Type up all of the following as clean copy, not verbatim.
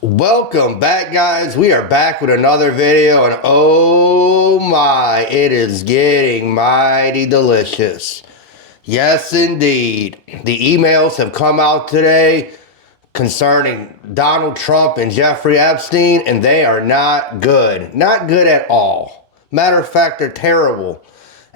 Welcome back, guys. We are back with another video, and oh my, it is getting mighty delicious. Yes, indeed. The emails have come out today concerning Donald Trump and Jeffrey Epstein, and they are not good. Not good at all. Matter of fact, they're terrible.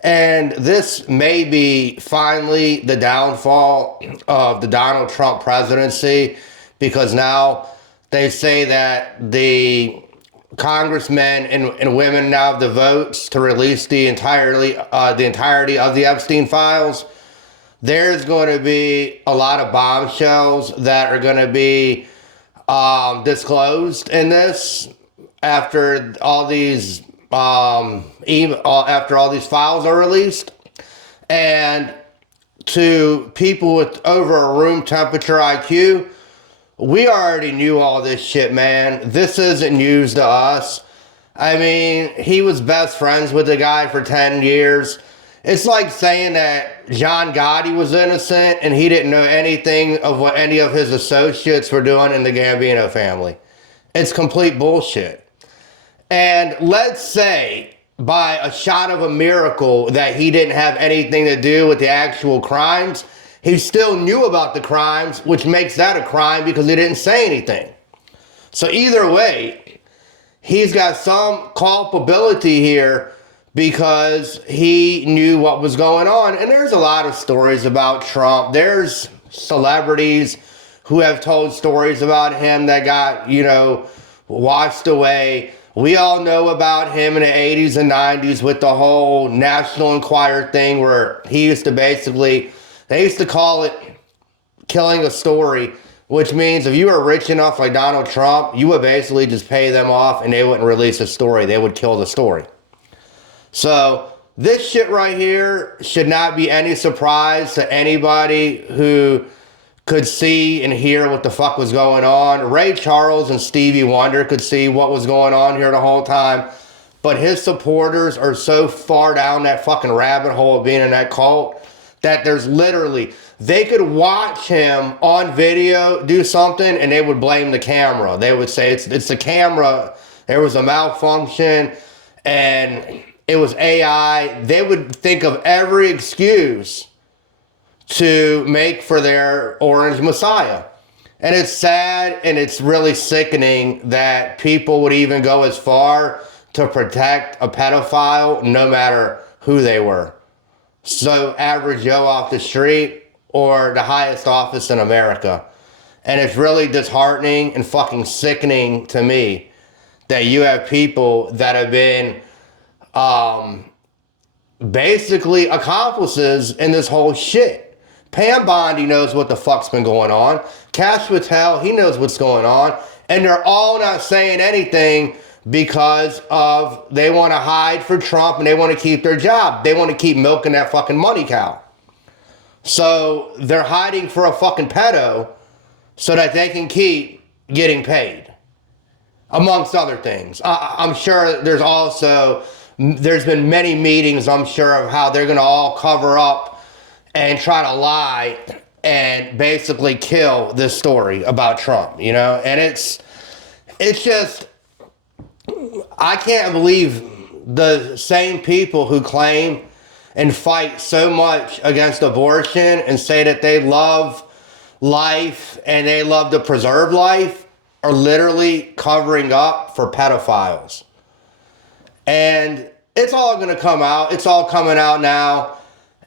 And this may be finally the downfall of the Donald Trump presidency, because now they say that the congressmen and women now have the votes to release the entirety of the Epstein files. There's going to be a lot of bombshells that are going to be disclosed in this after all these after all these files are released. And to people with over a room temperature IQ, we already knew all this shit, man. This isn't news to us. I mean, he was best friends with the guy for 10 years. It's like saying that John Gotti was innocent and he didn't know anything of what any of his associates were doing in the Gambino family. It's complete bullshit. And let's say by a shot of a miracle that he didn't have anything to do with the actual crimes. He still knew about the crimes, which makes that a crime because he didn't say anything. So either way, he's got some culpability here because he knew what was going on. And there's a lot of stories about Trump. There's celebrities who have told stories about him that got, washed away. We all know about him in the 80s and 90s with the whole National Enquirer thing where he used to basically... They used to call it killing a story, which means if you were rich enough like Donald Trump, you would basically just pay them off and they wouldn't release a story. They would kill the story. So this shit right here should not be any surprise to anybody who could see and hear what the fuck was going on. Ray Charles and Stevie Wonder could see what was going on here the whole time. But his supporters are so far down that fucking rabbit hole of being in that cult that there's literally, they could watch him on video do something and they would blame the camera. They would say it's the camera, there was a malfunction and it was AI. They would think of every excuse to make for their orange messiah. And it's sad and it's really sickening that people would even go as far to protect a pedophile no matter who they were. So average Joe off the street or the highest office in America. And it's really disheartening and fucking sickening to me that you have people that have been basically accomplices in this whole shit. Pam Bondi knows what the fuck's been going on. Cash Patel, he knows what's going on. And they're all not saying anything because of they want to hide for Trump and they want to keep their job. They want to keep milking that fucking money cow. So they're hiding for a fucking pedo so that they can keep getting paid, amongst other things. I'm sure there's been many meetings, I'm sure, of how they're going to all cover up and try to lie and basically kill this story about Trump, And it's just... I can't believe the same people who claim and fight so much against abortion and say that they love life and they love to preserve life are literally covering up for pedophiles. And it's all going to come out. It's all coming out now.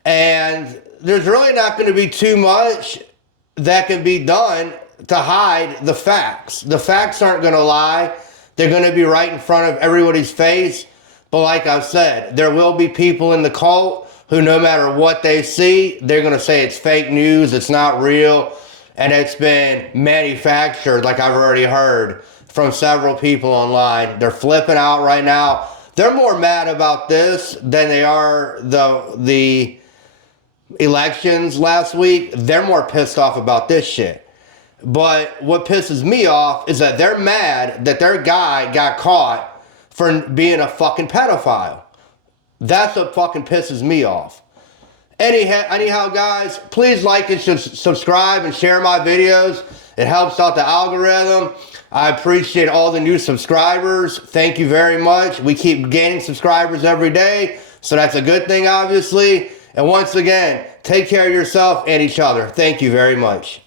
And there's really not going to be too much that can be done to hide the facts. The facts aren't going to lie. They're going to be right in front of everybody's face. But like I've said, there will be people in the cult who no matter what they see, they're going to say it's fake news, it's not real, and it's been manufactured, like I've already heard from several people online. They're flipping out right now. They're more mad about this than they are the elections last week. They're more pissed off about this shit. But what pisses me off is that they're mad that their guy got caught for being a fucking pedophile. That's what fucking pisses me off. Anyhow, guys, please like and subscribe and share my videos. It helps out the algorithm. I appreciate all the new subscribers. Thank you very much. We keep gaining subscribers every day, so that's a good thing, obviously. And once again, take care of yourself and each other. Thank you very much.